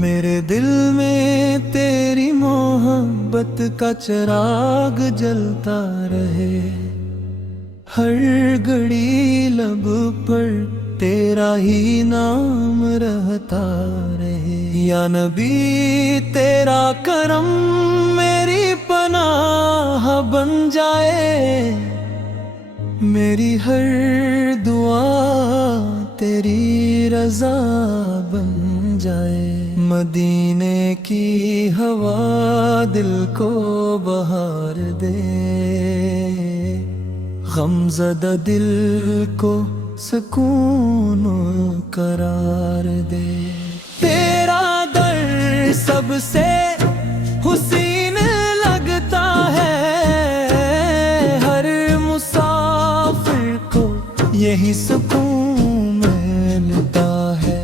میرے دل میں تیری محبت کا چراغ جلتا رہے، ہر گھڑی لب پر تیرا ہی نام رہتا رہے۔ یا نبی تیرا کرم میری پناہ بن جائے، میری ہر دعا تیری رضا بن جائے۔ مدینے کی ہوا دل کو بہار دے، غمزدہ دل کو سکون و قرار دے۔ تیرا در سب سے حسین لگتا ہے، ہر مسافر کو یہی سکون ملتا ہے۔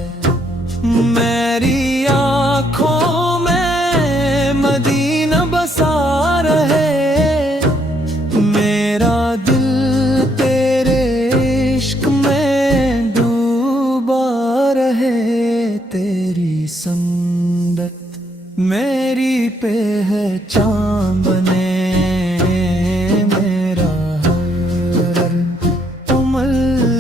میری آنکھوں میں مدینہ بسا رہے، میرا دل تیرے عشق میں ڈوبا رہے۔ تیری سنت میری پہچان بنے، میرا ہر عمل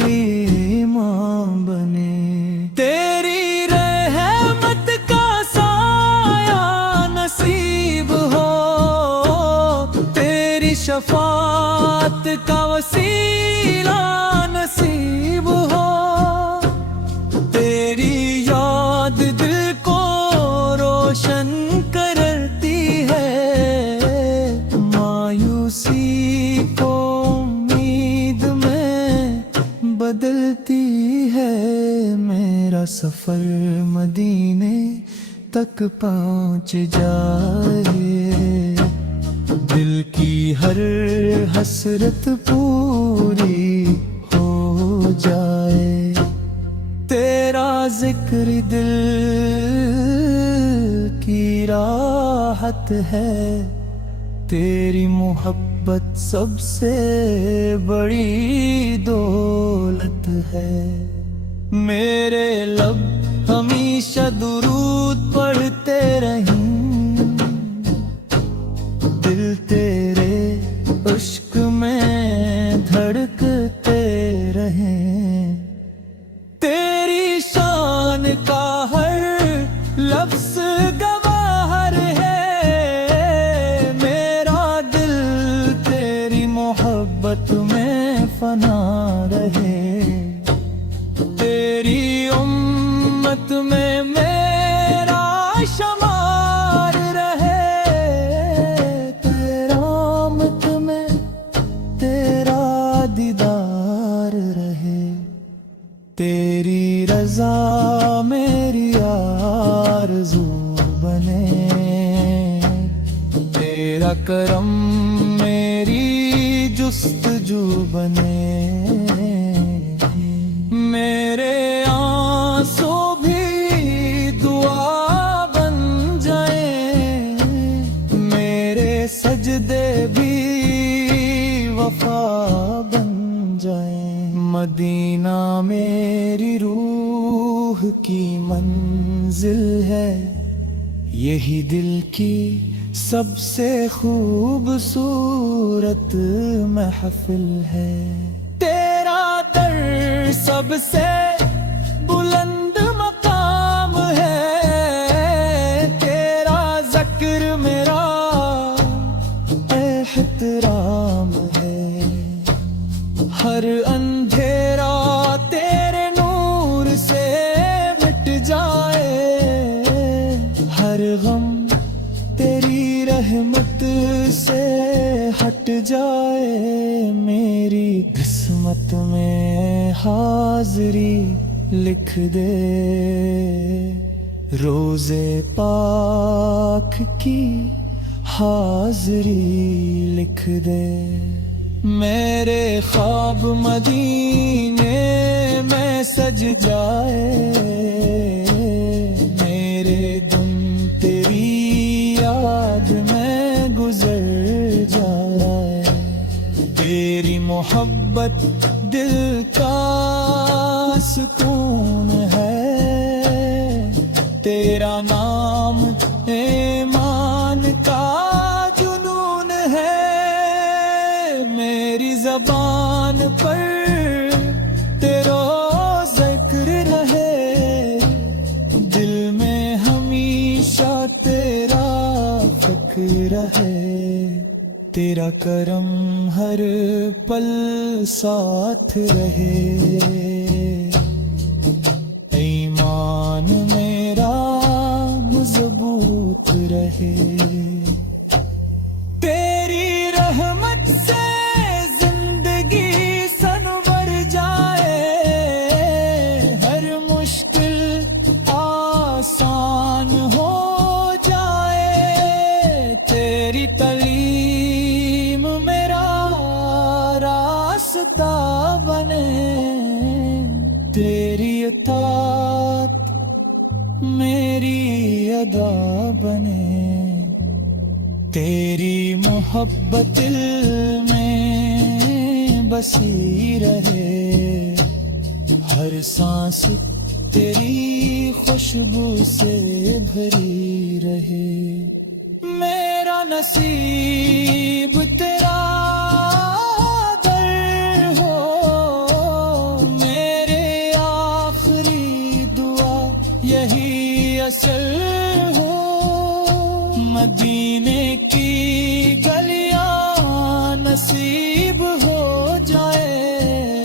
ایمان بنے۔ تیری رحمت کا سایہ نصیب ہو، تیری شفاعت کا وسیلہ نصیب ہو۔ تیری یاد دل کو روشن کرتی ہے، مایوسی کو امید میں بدلتی ہے۔ میرا سفر مدینے تک پہنچ جائے، دل کی ہر حسرت پوری ہو جائے۔ تیرا ذکر دل کی راحت ہے، تیری محبت سب سے بڑی دولت ہے۔ میرے لب ہمیشہ درود پڑھتے رہیں، دل تیرے عشق میں دھڑکتے رہیں۔ تیری شان کا ہر لفظ گواہر ہے، میرا دل تیری محبت میں فنا رہے۔ تیری امت میں میرا شمار رہے، تیرا امت میں تیرا دیدار رہے۔ تیری رضا میری آرزو بنے، تیرا کرم میری جستجو بنے۔ میرے آنسو بھی دعا بن جائیں، میرے سجدے بھی وفا بن جائیں۔ مدینہ میری روح کی منزل ہے، یہی دل کی سب سے خوبصورت محفل ہے۔ تیرا در سب سے بلند مقام ہے، تیرا ذکر میرا احترام ہے۔ ہر اندھیرا تیرے نور سے مٹ جائے، ہر غم تیری رحمت سے ہٹ جائے۔ میری قسمت میں حاضری لکھ دے، روزے پاک کی حاضری لکھ دے۔ میرے خواب مدینے میں سج جائے، میرے دن محبت دل کا سکون ہے، تیرا نام ایمان کا جنون ہے، میری زبان پر تیرا ذکر رہے، دل میں ہمیشہ تیرا فکر رہے، تیرا کرم ہر پل ساتھ رہے، ایمان میرا مضبوط رہے، تیری رحمت سے زندگی سنور جائے، ہر مشکل آسان ہو جائے، تیری تعلیم میرا راستہ بنے، تیری اطاعت میری ادا بنے، تیری محبت دل میں بسی رہے، ہر سانس تیری خوشبو سے بھری رہے، میرا نصیب تیرا در ہو، میرے آخری دعا یہی اصل ہو، مدینے کی گلیاں نصیب ہو جائے،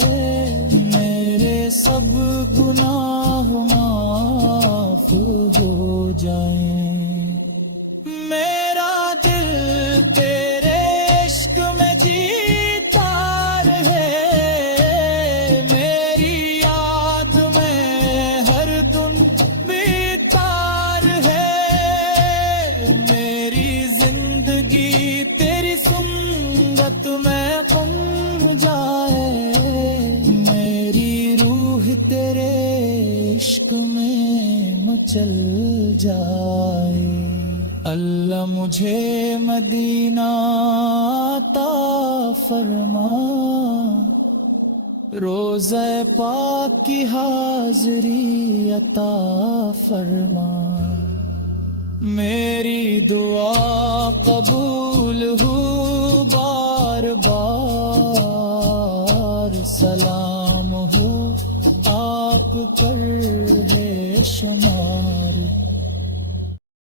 میرے سب گناہ معاف ہو جائیں، میرا دل تیرے عشق میں جیتا رہے، میری یاد میں ہر دن بیتا رہے، میری زندگی تیری سنت میں گم جائے، میری روح تیرے عشق میں مچل جائے، اللہ مجھے مدینہ عطا فرما، روزہ پاک کی حاضری عطا فرما، میری دعا قبول ہو بار بار، سلام ہو آپ پر ہے شمار۔